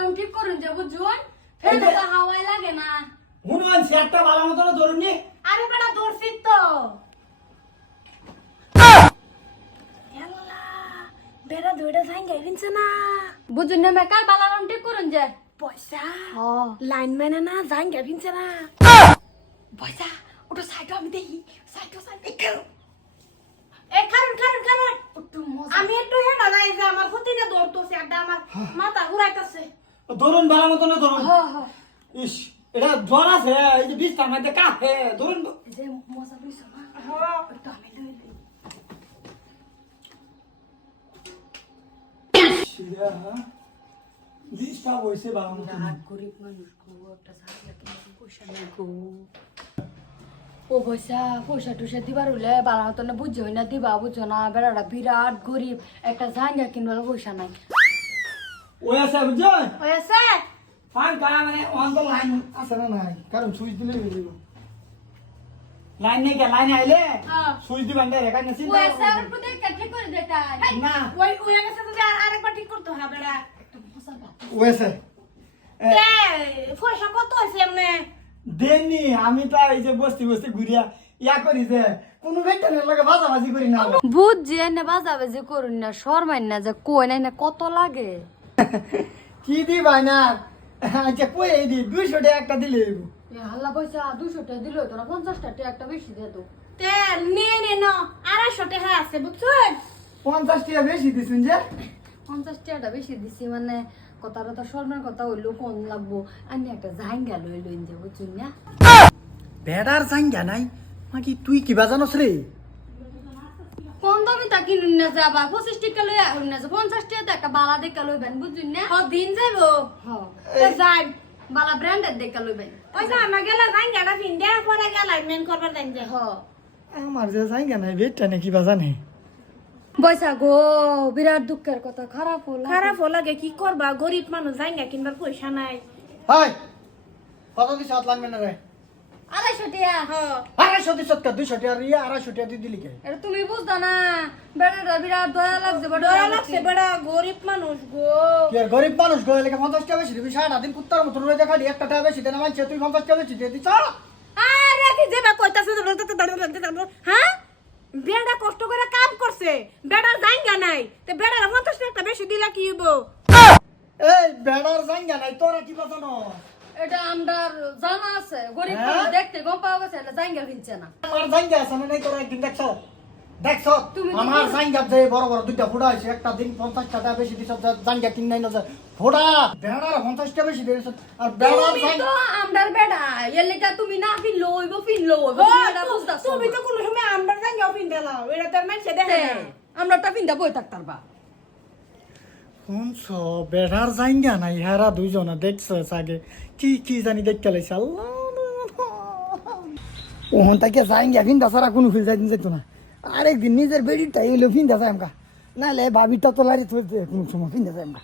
বালাম ঠিক করুন যে বুঝুন? ফেলে তো হাওয়াই লাগে না। হুনুমান চেয়ারটা ভালো মতো ধরুন নি। আরে বেটা দর্শিত তো। বেটা দুইটা সাইন গাইছে না। বুঝুন না মেকার বালাম ঠিক করুন যে। পয়সা ও লাইনম্যানে না সাইন গাইছে না। পয়সা ওটা সাইড আমি দেখি। সাইড সাইড এ কারণ কারণ কারণ। একটু আমি একটু হেনা যাই যে আমার প্রতিটা দৌড়তেছে একটা আমার মাথা ঘুরাইতেছে। ধরুন ভালো মতো না ধরুন। হ্যাঁ হ্যাঁ। ইস এটা জ্বর আছে এই যে বিছটার মধ্যে কাফে ধরুন। যে মজা লইছো না আমি লই লই বিছটা বইছে ভালো মতো গরিব মানুষ গো একটা সাহায্য কিনে পয়সা নাই গো। ও পয়সা পয়সা টুসা দিবার হলে বালা মতো বুঝছ না দিবা বুঝছ না। বেড়াটা বিরাট গরিব একটা জাঙ্গা কিনবার পয়সা নাই। ওই আছে বুঝছেন হয়েছে ফাঙ্কা মানে অন তো লাইন। আছে না নাই? কারণ সুইচ দিলে লাইন নেই কে? লাইন আইলে? হ্যাঁ। সুইচ দিবেন চিন্তা এসে আর কাটে করে দেখায় না। ওই তো আর আরেকবার ঠিক করতে হবে বেটা একটা মজা ওই আছে তে পয়সা কত হয়েছে এমনি? দেননি আমি তো এই যে বস্তি বস্তি ঘুরিয়া ইয়া করি যে কোনো বেটানের লগে বাজাবাজি করি না। বুঝছি এনে বাজাবে যে করুন না শর্মাই না যে কই না না কত লাগে? কি দি ভাই না আচ্ছা কই এই দি? দুইশো টাকা একটা দিলে এ হাল্লা পয়সা দুশো টাকা দিল তো না পঞ্চাশ টাকা একটা বেশি দিয়ে তো। তে নিয়ে নে ন আড়াইশো টাকা আছে বুঝছেন পঞ্চাশ টাকা বেশি দিছেন যে? পঞ্চাশ টাকাটা বেশি দিছি মানে কথাটা তো শর্মার কথা হইল কোন লাগবো। আমি একটা জাহাঙ্গা লই লইন যে বুঝুন না? বেড়ার জাঙ্গা নাই? মাকি তুই কিবা জানোস রে? কোন দামি তা কিনুন না যে আবার পঁচিশ টাকা লই আহুন না পঞ্চাশ টাকা একটা বালা দেখা লইবেন বুঝুন না? হ দিন যাইবো। হ্যাঁ তে যাই বালা ব্র্যান্ডের দেখা লইবেন। ওই যে আমার গেলে পিন দেওয়ার পরে গেলাই মেন করবার যাই যে হ্যাঁ আমার যে জাঙ্গা নাই বেটটা নাকি বা জানে? বৈশা গো বিরাট দুঃখের কথা খারাপ হলো। খারাপ লাগে কি করবা? গরিব মানুষ যাই না কিনবার পয়সা নাই। হাই কত দিছ হাত লাগবে না রে? আড়াইশো টাকা হ আড়াইশো দিছ কে দুইশো টাকা রিয়া আড়াইশো টাকা দিয়ে দিলি কে? এটা তুমি বুঝতা না। বিরাট দয়া লাগছে দয়া লাগছে বেড়া গরিব মানুষ গো। গরিব মানুষ গো লেগে পঞ্চাশ টাকা বেশি দিবি সারাটা দিন কুত্তার মতো রয়ে খালি একটা টাকা বেশি দেনা মানছে তুই পঞ্চাশ টাকা বেশি দিয়ে দিছ? আরে কি যেবা কইতাছে হ্যাঁ? বেড়া কষ্ট করে কাম করছে বেড়ার জাঙ্গা নাই। তে বেড়ার পঞ্চাশ টাকা বেশি দিলা কি হইবো? এই বেড়ার জাঙ্গা নাই তোরা কি কথা ন এটা আমরার জানা আছে গরিব হ্যাঁ? দেখতে গম পাওয়া গেছে এটা জাঙ্গা কিনছে না। আমার জাঙ্গা আছে নাই তোরা একদিন দেখছ? দেখছ? তুমি আমার জাঙ্গা যে বড় বড় দুইটা ফুটা আছে একটা দিন পঞ্চাশ টাকা বেশি দিছ জাঙ্গা কিন নাই না ফোড়া বেড়ার পঞ্চাশ টাকা বেশি দিয়েছ আর বেড়ার তো এর লেগা তুমি না ফিন লইব তুমি তু- কোনো সময় আমবার জাঙ্গা এটা তোর মানুষে দেখে আমরা একটা ফিনটা বই থাকতার বা শুনছ? বেড়ার জাঙ্গা না ইহারা দুইজনা দেখছ আগে কি কি জানি দেখতে লাইছে, আল্লাহ ওহন তাকে জাঙ্গা ফিন্দা সারা কোনো ফিল যাইতে যেত না। আরেকদিন নিজের বেডিটা এলো ফিন্দা যায় আমকা নাহলে বাবিটা তো লারি থইতে কোনো সময় ফিন্দা যায় আমকা